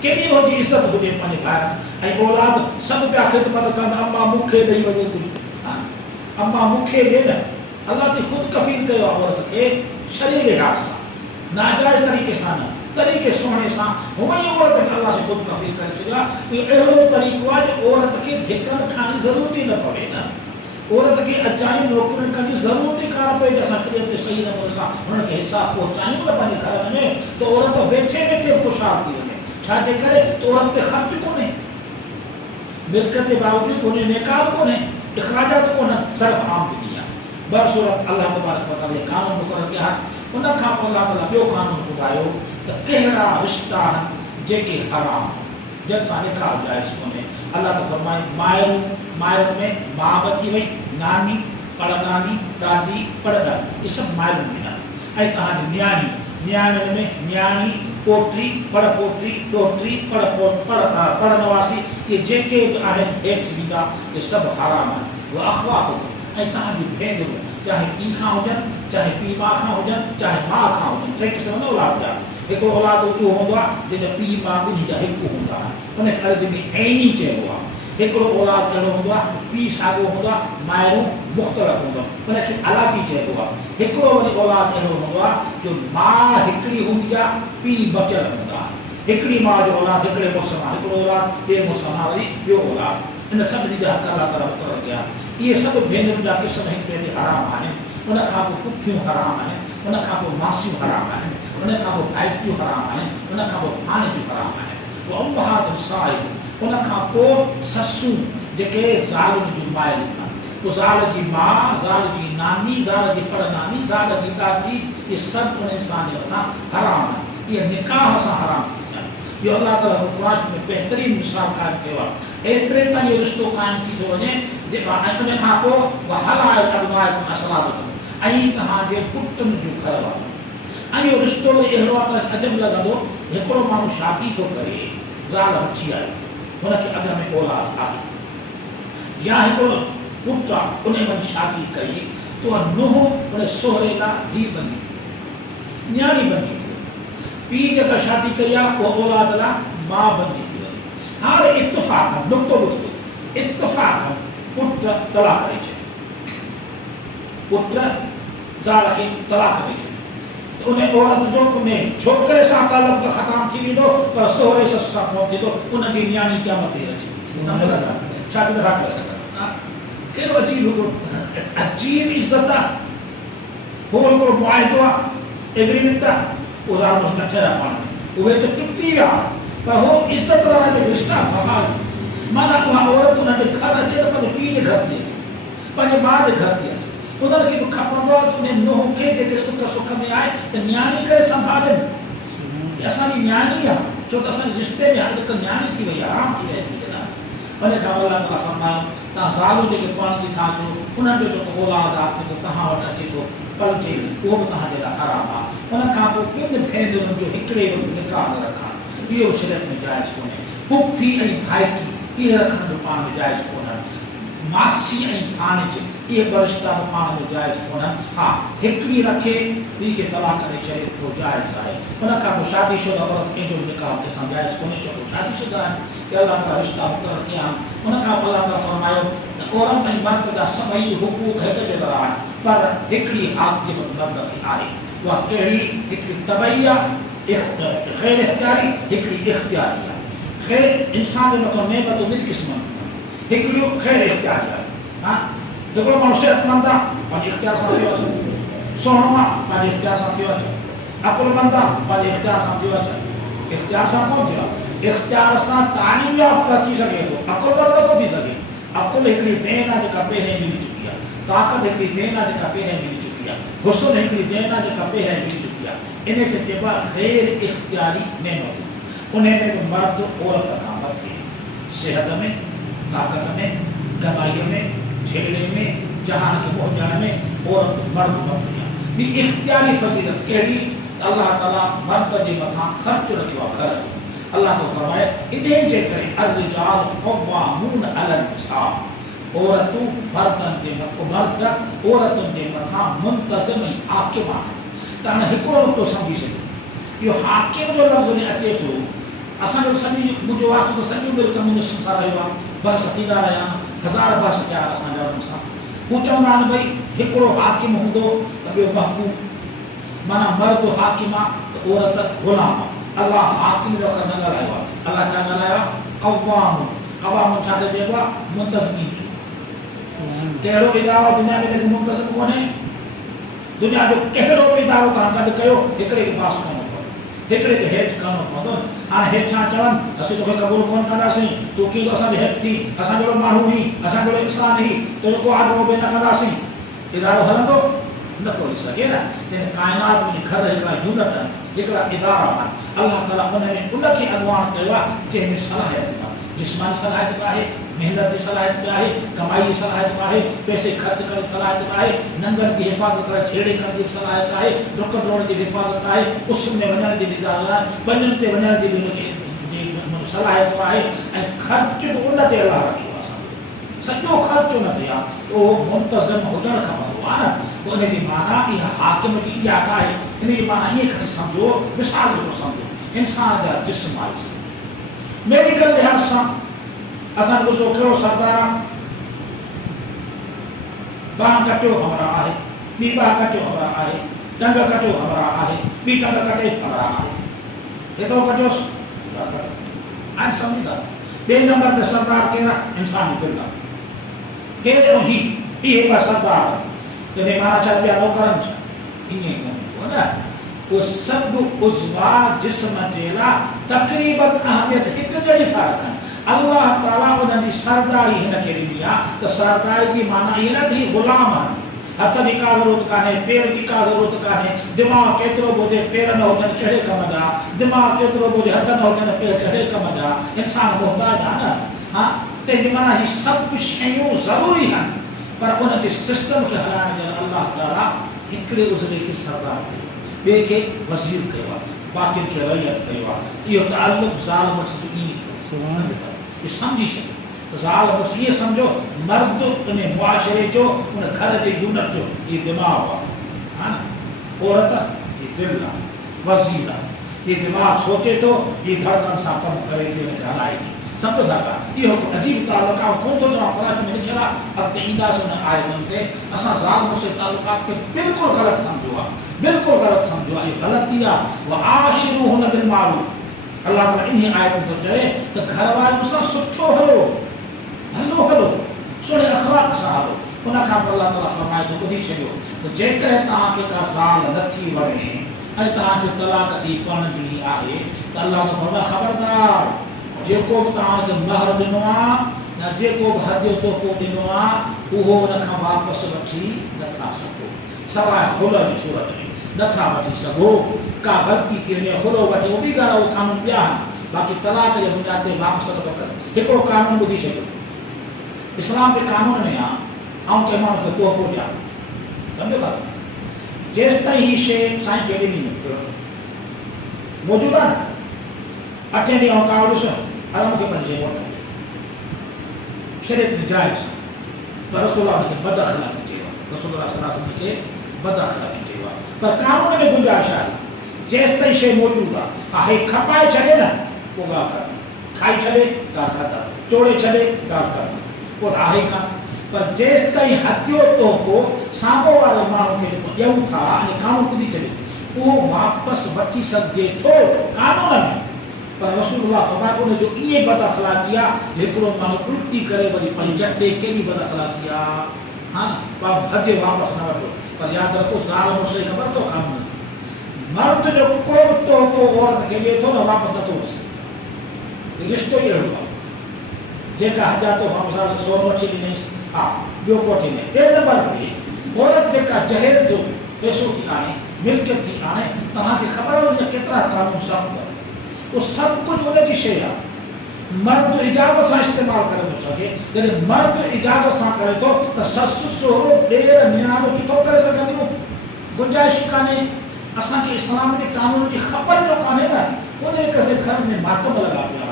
केॾी वॾी इज़त हुजे पंहिंजे ॿाहिरि ऐं औलाद सभु पिया ख़िदमत कनि अम्मा मूंखे ॾेई वञे थी अम्मा मूंखे ॾे न अलाह ते ख़ुदि कफ़ील कयो आहे औरत खे शरीर लिहाज़ सां नाजाइज़ तरीक़े सां न तरीक़े सुहिणे सां हूअं ई औरत खे अलाह से ख़ुदि कफ़ील करे छॾियो आहे इहो अहिड़ो तरीक़ो आहे जो औरत खे धिकनि खाइण जी ज़रूरत ई न पवे न औरत खे अजाई नौकरियूं करण जी ज़रूरत ई कान पए त असां टे ते सही नमूने सां हुनखे हिसा पहुचायूं न पंहिंजे घर में त औरत वेठे वेठे ख़ुशहाल थी वञे छाजे करे त औरत ते ख़र्च कोन्हे मिल्कत जे बावजूदि कोन्हे नेकाल कोन्हे इख़राजात कोन्हनि सिर्फ़ु आम दुनिया बसूरत अलाह तबारक व तआला कानून मुक़ररु कया उन खां पोइ अलाह ताला ॿियो कानून ॿुधायो त कहिड़ा रिश्ता आहिनि जेके हराम जंहिं सां निकाह जाइज़ कोन्हे अलाह त फरमाए माइरुनि में माउ बची वई नानी पड़नानी ॾाॾी पड़दादी इहे सभु माइरुनि में आहिनि ऐं तव्हांजी न्याणियुनि में न्याणी पोटी पड़पोटी ॾोहिटी पड़नवासी इहे जेके बि आहिनि हेठि ईंदा इहे सभु हराम आहिनि उहे अख़वा ऐं तव्हांजी भेनरूं चाहे पीउ खां हुजनि चाहे पीउ माउ खां हुजनि चाहे माउ खां हुजनि टे क़िस्म न औलाद जा हिकिड़ो औलाद उहो हूंदो आहे जंहिंजो पीउ माउ ॿिन्ही जा हिकु हूंदा आहिनि उनखे अरबी में ऐनी चइबो आहे हिकिड़ो औलाद अहिड़ो हूंदो आहे पीउ साॻियो हूंदो आहे माइरूं मुख़्तलिफ़ हूंदो उनखे अलादी चइबो आहे हिकिड़ो वरी औलाद अहिड़ो हूंदो आहे जो माउ हिकिड़ी हूंदी आहे पीउ बचियल हूंदा आहिनि हिकिड़ी माउ जो औलाद हिकिड़े मुड़ुस मां हिकिड़ो औलाद ॿिए मुड़ुस मां वरी ॿियो औलाद इन सभिनी जा हक़ अलाह ताला मुक़ररु कया इहे सभु भेनरुनि जा क़िस्म हिकु ॿिए ते हराम आहिनि उन खां पोइ पुठियूं हराम आहिनि उन खां पोइ मासियूं हराम आहिनि उन खां पोइ भाइटियूं हराम आहिनि उन खां पोइ भाणेजियूं हराम आहिनि पोइ अम्महात साहिब उन खां पोइ ससूं जेके ज़ालुनि जूं माइरूं आहिनि पोइ ज़ाल जी माउ ज़ाल जी नानी ज़ाल जी पड़नानी ज़ाल जी ॾाॾी इहे सभु उन इंसान जे मथां हराम आहिनि इहे निकाह सां हराम थी विया आहिनि इहो अलाह ताला क़ुरान में बहितरीन मिसाल क़ाइमु कयो आहे एतिरे ताईं इहो रिश्तो क़ाइमु थी थो वञे ऐं उन खां पोइ हलाए ऐं तव्हांजे पुटनि जूं घर वारियूं ऐं इहो रिश्तो अहिड़ो आहे त अजब लॻंदो हिकिड़ो माण्हू शादी थो करे ज़ाल वठी आई हुनखे अॻ में औलाद आहे या हिकिड़ो पुटु आहे उन वञी शादी कई त उहा नुंहुं उन सोहरे लाइ धीउ बनी थी न्याणी बनी थी पीउ जेका शादी कई आहे उहा औलाद लाइ माउ बनी थी वञे हाणे इत्तफ़ाक़ नुक़्तो ॿुधो इत्तफ़ाक़ पुटु तलाक ॾेई छॾे पुटु ज़ाल खे तलाक ॾेई छॾे उन औरत जो में छोकिरे सां तालुक़ त ख़तम थी वेंदो पर सोहरे ससु सां कोन थींदो उनजी न्याणी क़यामत ते अची सम्झ लॻा शादी नथा करे सघनि कहिड़ो अजीब इज़त आहे उहो हिकिड़ो मुआइदो आहे एग्रीमेंट आहे उहो ज़ाल मुड़ुस कठे आहे पाण में उहे त टुटी विया पर उहो इज़त वारा जेके रिश्ता बहाल माना उहा औरत उनजे घर अचे त पंहिंजे पीउ जे घर थी अचे पंहिंजे माउ जे घर थी अचे उन्हनि खे बि खपंदो आहे त उन नुंहुं खे जेके दुख सुख में आहे त न्याणी करे संभालनि असांजी न्याणी आहे छो त असांजे रिश्ते में हाणे हिकु न्याणी थी वई आहे आराम थी वई उन खां अलाह ताला फरमायो तव्हां ज़ालूं जेके पाण जी था कयो उन्हनि जो जेको औलाद आहे जेको तव्हां वटि अचे थो पलिजे उहो बि तव्हांजे लाइ हराम आहे उन खां पोइ ॿिनि भेनरुनि जो हिकिड़े वक़्तु निकाह न रखणु इहो शरीयत में जाइज़ कोन्हे पुफी ऐं भाइटी इहे रखण जो पाण में जाइज़ कोन्हनि मासी ऐं भाणेज इहे ॿ रिश्ता बि पाण में जाइज़ कोन्हनि हा हिकिड़ी रखे ॿी खे तलाक ॾेई छॾे उहो जाइज़ आहे उन खां पोइ शादीशुदा औरत कंहिंजो बि निकाह कंहिंसां जाइज़ कोन्हे छो त शादीशुदा आहिनि अल्लाह ताला रिश्ता मुक़ररु कया आहिनि उन खां पोइ अल्लाह ताला फरमायो त औरत ऐं मर्द जा सभई हुकूक हिक जे तरह आहिनि पर हिकिड़ी आज़िमत मर्द खे आहे उहा कहिड़ी हिकिड़ी तबई आहे ग़ैर इख़्तियारी हिकिड़ी इख़्तियारी आहे ख़ैर इंसान जे मथां नेमत ॿिनि क़िस्मनि हिकिड़ियूं ख़ैर इख़्तियारी आहे हा हिकिड़ो माण्हू सिहतमंद आहे पंहिंजे इख़्तियार सां थियो अचे सुहिणो आहे पंहिंजे इख़्तियार सां थियो अचे अकुलमंद आहे पंहिंजे इख़्तियार सां थियो अचे इख़्तियार सां कोन थियो आहे इख़्तियार सां तालीम याफ़्ता थी सघे थो अकुलमंद नथो थी सघे अकुल हिकिड़ी देन आहे जेका पहिरें मिली चुकी आहे ताक़त हिकिड़ी देन आहे जेका पहिरें मिली चुकी आहे हुस्न हिकिड़ी देन आहे जेका पहिरें मिली चुकी आहे इन खे चइबो आहे ग़ैर इख़्तियारी नेमत उन में बि मर्द औरत खां मथे सिहत में ताक़त में कमाईअ में झेड़े में जहान खे पहुचाइण में औरत मर्द मथे आहे बि इख्तियारी फज़ीलत कहिड़ी अल्लाह ताला मर्द जे मथां ख़र्च रखियो आहे घर जो। अल्लाह तो फरमाए इन जे करे अर्रिजाल क़व्वामून अलल निसा, औरतूं मर्दनि जे मर्द औरतुनि जे मथां मुंतज़िम ऐं हाकिम आहिनि। त हाणे हिकिड़ो नुक़्तो सम्झी सघो, इहो हाकिम जो लफ़्ज़ में अचे थो। असांजो सॼी मुंहिंजो वाक़िफ़ो सॼो मुल्क मुंहिंजो संसार रहियो आहे, बहस थींदा रहिया आहिनि, हज़ार बहस कया असांजा हुन सां। हू चवंदा आहिनि भई हिकिड़ो हाकिम हूंदो त ॿियो महकूम, माना मर्द हाकिम आहे त औरत ग़ुलाम आहे। अल्लाह हाकिम जो अखर न ॻाल्हायो आहे, अल्लाह छा ॻाल्हायो आहे? क़व्वाम। क़व्वाम छा चइबो आहे? मुंतज़िम। कहिड़ो इदारो दुनिया में जेको मुंतज़िम कोन्हे? दुनिया जो कहिड़ो बि इदारो तव्हां गॾु कयो, हिकिड़े खे पास करिणो पवंदो, हिकिड़े खे हेठि करिणो पवंदो। हाणे हेठि छा चवनि, असीं तोखे क़बूल कोन कंदासीं, तूं कीअं असांजे हेठि थी, असां जहिड़ो माण्हू हुई, असां जहिड़ो इंसान हुई, तुंहिंजो को आदरो बि न कंदासीं। इदारो हलंदो न को हली सघे न। इन काइनात में घर हिकिड़ा यूनिट आहिनि, हिकिड़ा इदारा आहिनि। अल्लाह ताला उन में उनखे अॻुवान कयो आहे जंहिंमें सलाहियत आहे, जिस्मानी सलाहियत बि आहे, मेहनत जी सलाहियत बि आहे, कमाई जी सलाहियत बि आहे, पैसे ख़र्च करण जी सलाहियत बि आहे, नंगनि जी हिफ़ाज़त करे छेड़े करण जी सलाहियत आहे, डुक दौड़ जी हिफ़ाज़त आहे, उस में वञण जी इजाज़त आहे, पंजनि ते वञण जी बि उनखे सलाहियत आहे। ऐं ख़र्च बि उन ते अलाह रखियो आहे असांजो, सॼो ख़र्च उन ते आहे। उहो मुंतज़िम हुजणु खपंदो आहे न। उनजी माना इहा हाकिम जी इहा आहे। इनजी माना ईअं खणी सम्झो, मिसाल जो सम्झो, इंसान जा जिस्म आहे। मेडिकल लिहाज़ सां असां ॾिसो कहिड़ो सरदार आहे, बांह कटियो हमरा आहे, ॿी बांह कटियो हमरा आहे, टंग कटियो हमरा आहे, ॿी टंग कटे हमरा आहे, हेॾो कटियोसि हाणे सम्झंदा। ॿिए नंबर ते सरदार कहिड़ा? इंसानी दिलि आहे। हे ऐं इहे ॿ सरदार, तॾहिं माना छा ॿिया नौकरनि छा? ईअं कोन्हे न। उहे सभु उज़वा जिस्म जे लाइ तक़रीबन अहमियत हिकु जहिड़ी था रखनि। अल्लाह ताला उन्हनि जी सरदारी हिन खे ॾिनी आहे त सरदारी जी माना इहा न थी ग़ुलाम आहिनि। हथ जी का ज़रूरत कान्हे, पेर जी का ज़रूरत कान्हे, दिमाग़ केतिरो बि हुजे पेर न हुजनि कहिड़े कम जा, दिमाग़ केतिरो बि हुजे हथ न हुजनि पेर कहिड़े कम जा, इंसानु मुहताज आहे न। हा, तंहिंजी माना हीअ सभु शयूं ज़रूरी आहिनि, पर उन जे सिस्टम खे हलाइण जे लाइ अल्लाह ताला हिकिड़े उज़वे खे सरदार कयो, ॿिए खे वज़ीर कयो आहे, बाक़ियुनि खे रइयत कयो आहे। इहो ताल्लुक़ ज़ाल मुर्स जो ईअं इहो सम्झी छॾियो। ज़ाल मुर्स ईअं सम्झो, मर्द उन मुआशरे जो, उन घर जे यूनिट जो इहो दिमाग़ आहे, हा न। औरत हीअ दिलि आहे, वज़ीर आहे, हीअ दिमाग़ सोचे थो, हीअ धड़कन सां कमु करे थी, हुनखे हलाए थी। सम्झो था पिया? इहो अजीब ताल्लुक़ आहे, कोन थो चवां, क़ुरान में लिखियल आहे। अॻिते ईंदासीं हुन आयतुनि ते। असां ज़ाल मुर्स जे ताल्लुक़ात खे बिल्कुलु ग़लति सम्झो आहे, बिल्कुलु ग़लति सम्झो आहे। इहो ग़लती आहे। वआशिरूहुन बिलमारूफ़, अल्लाह ताला इन आयतुनि थो चए त घर वारनि सां सुठो हलो, हलो हलो, सुहिणे अख़लाक़ सां हलो। उन खां पोइ अल्लाह ताला फरमाए थो, ॿुधी छॾियो त जेकॾहिं तव्हांखे का ज़ाल नथी वणे ऐं तव्हांखे तलाक ॾेई पढ़ण ॾिनी आहे त अल्लाह ताला फरमाए ख़बरदार, जेको बि तव्हांखे महर ॾिनो आहे या जेको बि हदियो तोहफ़ो ॾिनो आहे उहो उन खां वापसि वठी नथा सघो, सवाइ खुल जी सूरत में नथा वठी सघो। का ग़लती थी वञे खुलो वठे, उहो बि ॻाल्हि, उहो कानून ॿिया आहिनि। बाक़ी तलाक जे बुनियाद ते वापसि नथो करे। हिकिड़ो कानून ॿुधी छॾियो, इस्लाम जे कानून में आहे, ऐं कंहिं माण्हू खे तोहफ़ो ॾियां, सम्झो था? जेसि ताईं हीअ शइ साईं खे ॾिनी मौजूदु आहे न, 8 ॾींहं ऐं का ॾिसो अरे मूंखे 5 वठो, शरीयत में जाइज़, पर रसूल हुनखे बदअख़लाक़ी चयो आहे। रसूल हुनखे बदअख़लाक़ी चयो आहे, पर कानून में गुंजाइश आहे। जेसि ताईं शइ मौजूदु आहे, आहे खपाए छॾे न पोइ ॻाल्हि ख़तमु, खाई छॾे ॻाल्हि ख़तमु, चोड़े छॾे ॻाल्हि ख़तमु, पोइ आहे कान। पर जेसि ताईं हदियो तोहफ़ो साम्हूं वारे माण्हू खे जेको ॾियूं था ऐं कानून ॿुधी छॾे, उहो वापसि वठी सघिजे थो कानून में। पर रसूलुल्लाह फरमाए उनजो ईअं बदअख़लाक़ी आहे, हिकिड़ो माण्हू उल्टी करे वरी पंहिंजी जटे केॾी बदअख़लाक़ी आहे, हा न। हदियो वापसि न वठो, पर यादि रखो ज़ाल मुर्स खे ख़बर अथव कानून, मर्द जो को बि तोहफ़ो औरत खे ॾिए थो न वापसि नथो वठी सघे। रिश्तो ई अहिड़ो आहे, जेका हज़ार तोहफ़ा मिसाल सोन वठी ॾिनईसि, हा ॿियो को वठी ॾिनई। ॿिए नंबर ते औरत जेका जहेज जो पैसो थी आणे, मिल्कियत थी आणे, तव्हांखे ख़बर आहे हुनजा केतिरा कानून सख़्तु आहिनि। उहो सभु कुझु उनजी शइ आहे। मर्द इजाज़त सां इस्तेमालु करे थो सघे। जॾहिं मर्द इजाज़त सां करे थो त ससु सहुरो ॾेर निणानूं किथो करे सघंदियूं? गुंजाइश काने असांखे इस्लाम के कानून की ख़बर जो काने ना उन करे घर में मातम लगा पिया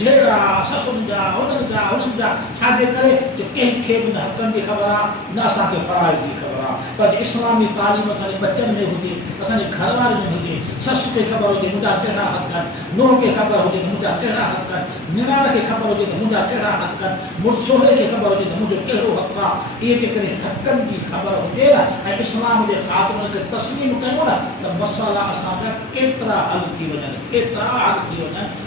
झेड़ा ससुन जा उन्हनि जा छाजे करे कि कंहिंखे बि न हक़नि जी ख़बर आहे न असांखे फ़राइज़ जी ख़बर आहे पर इस्लामी तालीम असांजे बच्चनि में हुजे असांजे घर वारनि में हुजे ससु खे ख़बर हुजे मुंहिंजा कहिड़ा हक़ आहिनि नुंहुं खे ख़बर हुजे त मुंहिंजा कहिड़ा हक़ आहिनि निणान खे ख़बर हुजे त मुंहिंजा कहिड़ा हक़ आहिनि मुड़ुस सोहरे खे ख़बर हुजे त मुंहिंजो कहिड़ो हक़ आहे इहे जेकॾहिं हक़नि जी ख़बर हुजे न ऐं इस्लाम जे ख़ात्मे खे तस्लीम कयूं न त मसाला असांजा केतिरा हल थी वञनि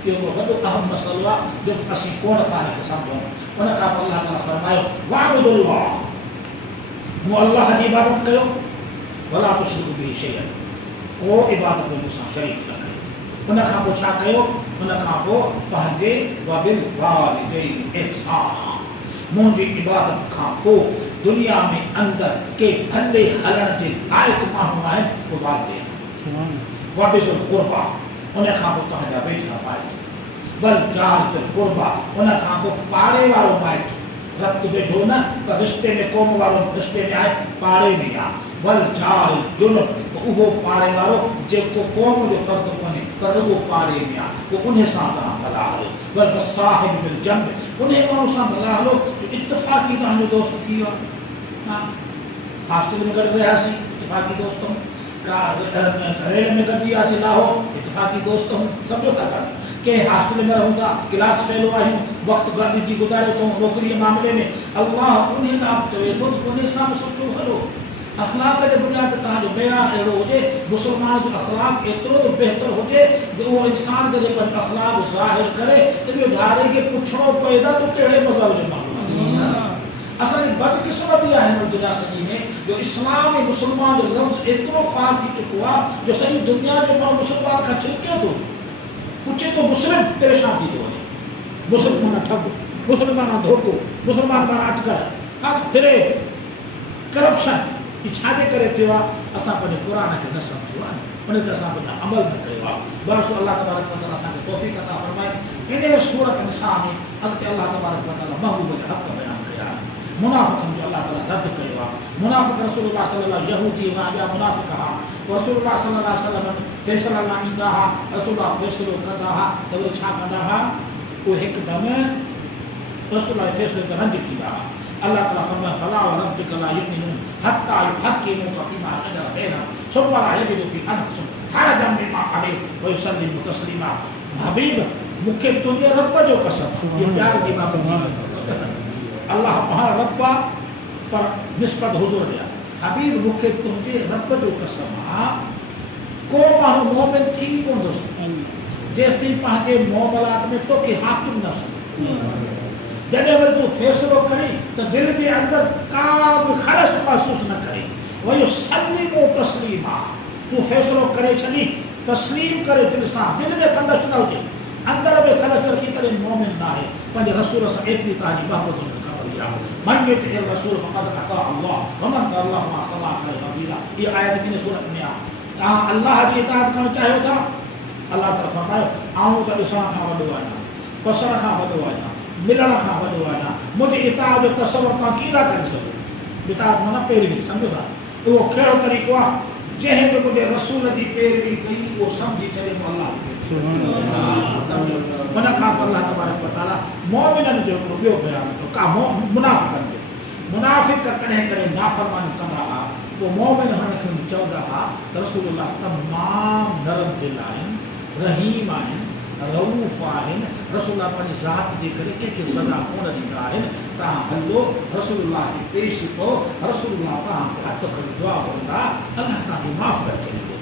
इहो वॾो अहम मसइलो आहे जेको असीं कोन था हिनखे सम्झूं उन खां पोइ अलाह ताला फरमायो वाबुदुल्लाह मूं अलाह जी इबादत कयो वला तुश्रिकू बिही शैअन को इबादत में मूंसां शरीक न कयो उन खां पोइ छा कयो उन खां पोइ पंहिंजे वबिल वालिदैन इहसाना मुंहिंजी इबादत खां पोइ दुनिया में अंदरि के भले हलण जे लाइक़ माण्हू आहिनि उहे वालिदैन वबिल क़ुर्बा उन खां पोइ तव्हांजा वेठा माइट बल जार कुर्बा उन खां पोइ पाड़े वारो माइट रब्त वेठो न पर रिश्ते में क़ौम वारो रिश्ते में आहे पाड़े में आहे बल जार जुनुब उहो पाड़े वारो जेको क़ौम जो फ़र्क़ु कोन्हे पर उहो पाड़े में आहे पोइ उन सां तव्हां भला हलो बल साहिब बिल जंब उन माण्हू सां भला हलो इत्तफ़ाक़ी तव्हांजो दोस्त थी वियो हा हॉस्टल में गॾु रहियासीं इत्तफ़ाक़ी दोस्त रेल में गॾु वियासीं लाहौर इत्तफ़ाक़ी दोस्त सम्झो था ॻाल्हि के हॉस्टल में रहूं था क्लास फेलो आहियूं वक़्तु गॾु जी गुज़ारियो अथऊं नौकरी जे मामले में अल्लाह उन ॾांहुं चवे थो उन सां बि सुठो हलो अख़लाक जे बुनियाद ते तव्हांजो बयान अहिड़ो हुजे मुस्लमान जो अख़लाक एतिरो त बहितर हुजे जो उहो इंसान जॾहिं पंहिंजो अख़लाक ज़ाहिर करे त इहो धारे खे पुछणो पए त तूं कहिड़े मज़हब जो माण्हू असांजी बदकिस्मती आहे हिन दुनिया सॼी में जो इस्लाम ऐं मुस्लमान जो लफ़्ज़ एतिरो ख़ार थी चुको आहे जो सॼी दुनिया जो माण्हू मुस्लमान खां छिड़के थो पूछे तो मुस्लिम परेशान थी तो मुसलमान ठग मुसलमान धोखो मुसलमान माना अटकर हक फिरे करप्शन ये छाजे करे थियो आहे असां पंहिंजे क़ुरान खे न सम्झो आहे उन ते असां पंहिंजो अमल न कयो आहे बस अल्लाह तबारक व तआला असांखे तौफ़ीक़ अता फरमाए इन सूरत निसा में अॻिते अल्लाह तबारक व तआला महबूब जा हक़ बयान कया मुनाफ़िक़नि जो अल्लाह ताला रद्द कयो आहे मुनाफ़िक़ रसूलुल्लाह सल्लल्लाहु अलैहि यहूदी व ॿिया मुनाफ़िक़ हा रसूलुल्लाह सल्लल्लाहु अलैहि वसल्लम फैसला लाईंदा हुआ रसूलुल्लाह फ़ैसिलो कंदा हुआ त वरी छा कंदा हुआ उहे हिकदमि रसूलुल्लाह जे फ़ैसिले ते रंज थींदा हुआ अल्लाह ताला फरमाए फला व रब्बिका ला युमिनून हत्ता युहक्किमूका फीमा शजरा बैनहुम सुम्मा ला यजिदू फी अनफुसिहिम हरजन मिम्मा अलैहि व युसल्लिमू तस्लीमा हबीब मूंखे तुंहिंजे रब जो कसम ये प्यार जी बाबत अल्लाह महान रब पर निस्बत हुजूर ॾिया हबीब मूंखे तुंहिंजे रब जो कसम आहे को माण्हू मोमिन थी कोन थो सघे जेसिताईं पंहिंजे मोहबलात में तोखे हाकिम न सम्झे जॾहिं वरी तूं फ़ैसिलो करे त दिलि जे अंदरि का बि ख़लश महसूसु न करे वरी सलीमो तस्लीम आहे तूं फ़ैसिलो करे छॾी तस्लीम करे दिलि सां दिलि में खंदश न हुजे अंदरि में ख़लश रखी करे मोमिन न आहे पंहिंजे रसूल सां एतिरी तव्हांजी महबत मन युति रसूल फक़द अता अल्लाह वमन अल्लाह मा सल्लल्लाहु अलैहि वसल्लम ये आयत इन सूरत में आहे तव्हां अल्लाह जी इताअत करणु चाहियो था अल्लाह ताला फरमायो आऊं त ॾिसण खां वॾो आहियां पसण खां वॾो आहियां मिलण खां वॾो आहियां मुंहिंजी इताअत जो तसवुर तव्हां कीअं था करे सघो इताअत माना पैरवी सम्झो था उहो कहिड़ो तरीक़ो आहे जंहिं बि मुंहिंजे रसूल जी पैरवी कई उहो सम्झी छॾे पोइ अल्लाह उन खां पोइ अल्लाह तबारक व तआला मोमिननि जो हिकिड़ो ॿियो बयानु थो का मुनाफ़िक़नि जो मुनाफ़िक़ कॾहिं कॾहिं नाफ़रमानी कंदा हुआ पोइ मोमिन हुन खे चवंदा हुआ त रसूलुल्लाह तमामु नरम दिलि आहिनि रहीम आहिनि रऊफ़ आहिनि रसूलुल्लाह पंहिंजी ज़ात जे करे कंहिंखे सज़ा कोन ॾींदा आहिनि तव्हां हलो रसूलुल्लाह खे पेश कयो रसूलुल्लाह तव्हांखे हथ खणी दुआ कंदा अल्लाह तव्हांखे माफ़ करे छॾींदो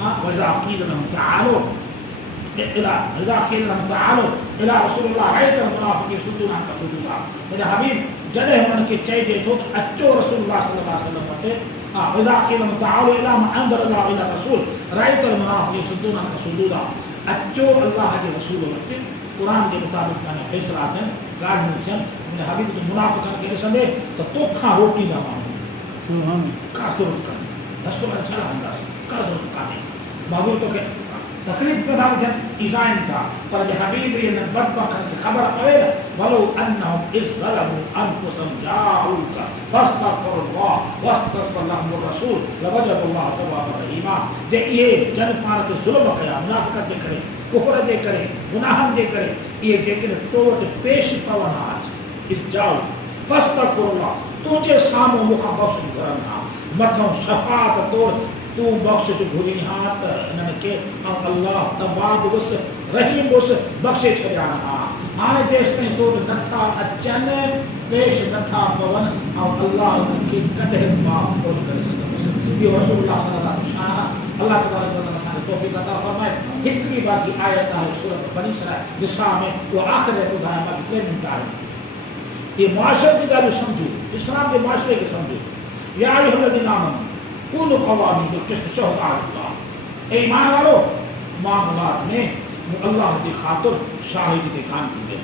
हा वज़ा क़ील लहुम तआलो إذا قيل لهم تعالوا إلى رسول الله رأيت المنافقين يصدون عنك صدودا मेरे हबीब जॾहिं हुननि खे चइजे थो त अचो रसूलुल्लाह सल्लल्लाहु अलैहि वसल्लम वटि إذا قيل لهم تعالوا إلى ما أنزل الله إلى الرسول رأيت المنافقين يصدون عنك صدودا अचो अल्लाह जे रसूल वटि क़ुर जे मुताबिक़ तव्हांजा फ़ैसिला थियनि ॻाल्हियूं थियनि मुंहिंजे हबीब जे मुनाफ़िक़नि खे ॾिसंदे त तोखां रोटी न माण्हू का ज़रूरत कान्हे रसूल छा हलंदासीं का ज़रूरत कान्हे बाबू तोखे तकलीफ़ में था थियनि ईज़ाइनि था पर जे हबीब इन बदबख़्तनि खे ख़बर पवे न वलो अन्नहुम इज़ ज़लमू अनफुसहुम जाऊका फस्तगफिरुल्लाह वस्तगफर लहुमुर रसूल लवजदुल्लाह तव्वाबर रहीमा। जे ये जन पाण ते जुल्म कया, मुनाफ़िक़त जे करे, कुफर जे करे, गुनाहन जे करे, ये जेके तो वटि पेश पवना इज़ जाऊ फस्तगफिरुल्लाह, तुझे साम्हूं मूंखां बख़्शिश घुरनि हा, मथों शफ़ाअत तोड़ तू बख़्शिश घुरी हा त इन्हनि खे अल्लाह तवाब हुअसि रहीम हुअसि बख़्शे छॾियानि हा। हाणे जेसि ताईं तो नथा अचनि, पेश नथा पवनि ऐं अल्लाह उन्हनि खे कॾहिं माफ़ कोन करे सघंदुसि। इहो रसूलुल्लाह सल्लल्लाहु अलैहि वसल्लम शान अल्लाह तबारक व तआला असांखे तौफ़ीक़ अता फ़रमाए। हिकिड़ी बाक़ी आयत आहे सूरत बनी इसराईल निसा में, उहा आख़िर में ॿुधायां, बाक़ी 3 मिंट आहे। ये मुआशरे की ॻाल्हियूं सम्झो, इस्लाम के मुआशरे खे सम्झो। या अय्युहल्लज़ीना आमनू कूनू क़वामीन बिल-क़िस्त शुहदाअ लिल्लाह, ए ईमान वारो मामलात में अल्लाह जी ख़ातिर शाहिदी ते कान थींदे।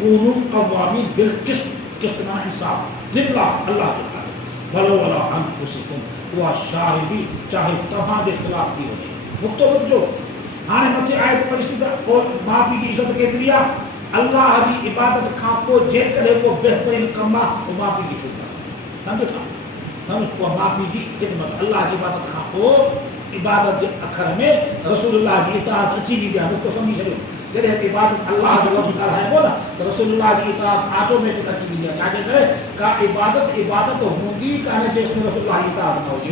कूनू क़वामीन बिल-क़िस्त, क़िस्त माना इंसाफ़, लिल्लाह अल्लाह जे ख़ातिर, वलो अला अनफुसिकुम, उहा शाहिदी चाहे तव्हां जे ख़िलाफ़ थी वञे। नुक़्तो ॿुधजो, हाणे मथे आयत पढ़ीसीं त और माउ पीउ जी इज़त केतिरी आहे। अल्लाह जी इबादत खां पोइ जेकॾहिं को बहितरीन कमु आहे, उहो माउ पीउ जी ख़िदमत। सम्झो था, उहा माउ पीउ जी ख़िदमत। अल्लाह जी इबादत खां पोइ इबादत जे अखर में रसूलुल्लाह जी इताअत अची वेंदी आहे। नुक़्तो सम्झी छॾियो, जॾहिं इबादत अल्लाह जो लफ़्ज़ ॻाल्हाइबो न त रसूलुल्लाह जी इताअत ऑटोमेटिक अची वेंदी आहे। छाजे करे? का इबादत इबादत हूंदी कान्हे जेसिताईं रसूलुल्लाह जी इताअत न हुजे।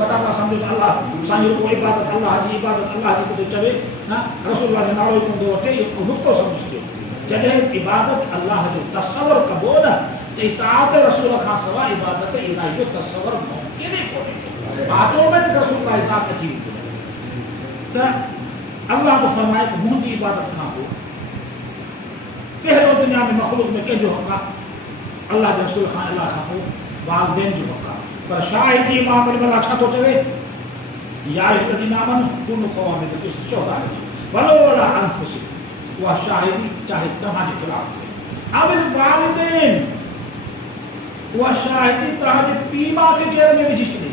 पता था सम्झो त अल्लाह साईं को इबादत अल्लाह जी कुझु चवे न, रसूलुल्लाह जो नालो ई कोन थो वठे, इहो नुक़्तो सम्झी छॾियो। जॾहिं इबादत अल्लाह जो तसवर कबो न, त इताअत रसूल खां सवाइ इबादत इलाही जो तसवर मुमकिन ई कोन्हे। ऑटोमेटिक रसूलुल्लाह जी ज़ात अची वेंदी आहे। त अल्लाह को फरमाए त मुंहिंजी इबादत खां पोइ पहिरियों दुनिया में मख़लूक में कंहिंजो हक़ आहे? अल्लाह जे रसूल खां, अल्लाह खां पोइ वालिदैन जो हक़ आहे। पर शाहिदी मामले में अल्लाह छा थो चवे? या अय्युहल्लज़ीना आमनू कूनू क़वामीन बिल-क़िस्त शुहदाअ लिल्लाह वलो अला अनफुसिकुम, उहा शाहिदी चाहे तव्हां जे ख़िलाफ़ थिए। अविल वालिदैन, उहा शाहिदी तव्हांजे पीउ माउ खे जेल में विझी छॾे,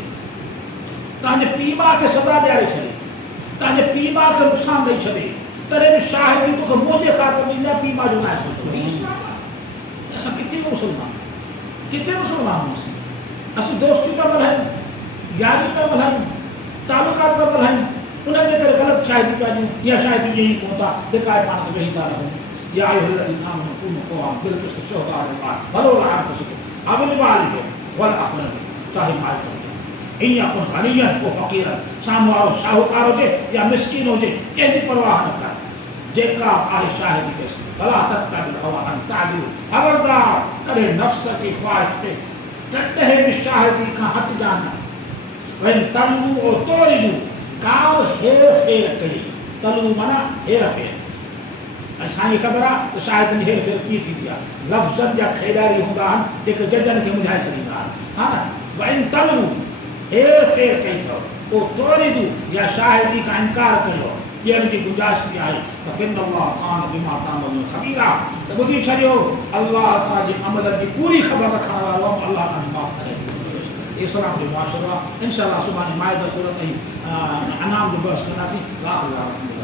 तव्हांजे पीउ माउ खे सज़ा ॾियारे छॾे, तव्हांजे पीउ माउ खे नुक़सानु ॾेई छॾे, तॾहिं बि शाहिदी तोखे मुंहिंजे ख़ातिर ॾींदा, पीउ माउ जो न आहे सोचो। इस्लाम आहे। असां किथे मुस्लमान, किथे मुस्लमान हुआसीं? असीं दोस्ती पिया मल्हायूं, यारी पिया मल्हायूं, तालुकात पिया मल्हायूं, उन्हनि जे करे ग़लति शाहिदी पिया ॾियूं, या शाहिदी ॾियनि कोन था, लिकाए पाण खे वेही था रहूं। या अय्युहल्लज़ीना आमनू कूनू क़वामीन बिल-क़िस्त शुहदाअ लिल्लाह वलो अला अनफुसिकुम अविल वालिदैन वल अक़रबीन, चाहे माइट हुजे, इन यकुन गनिय्यन व फ़क़ीरन, साम्हूं वारो शाहूकार हुजे या मिस्कीन हुजे, कंहिंजी परवाह न कर। जेका आहे शाहिदी खे फला तत्तबिल हवा अन तादिलू, ख़बरदार कॾहिं नफ़्स जी ख़्वाहिश ते कॾहिं बि शाहिदी खां हटिजा न। वइन तलू ओ तोरिजू, का बि हेर फेर कई, तलू माना हेर फेर। ऐं साईं ख़बर आहे त शाहिदनि हेर फेर कीअं थींदी आहे। लफ़्ज़नि जा खेॾारी हूंदा आहिनि जेके जजनि खे मुंझाए छॾींदा आहिनि, हा न। वइन तलू, हेर फेर कई अथव, पोइ तोरिजू या शाहिदी खां इनकार कयो, ॾियण जी गुंजाइश बि आहे, त फ़िन्नल्लाह कान बिमा तामलून ख़बीरा, त ॿुधी छॾियो अल्लाह तव्हांजे अमलनि जी पूरी ख़बर रखण वारो आहे, अल्लाह तव्हांजी माफ़ करे। इस्लाम जो मुआशरो आहे। इंशाअल्लाह सुभाणे माइदा सूरत ऐं अनाम जो बहस कंदासीं।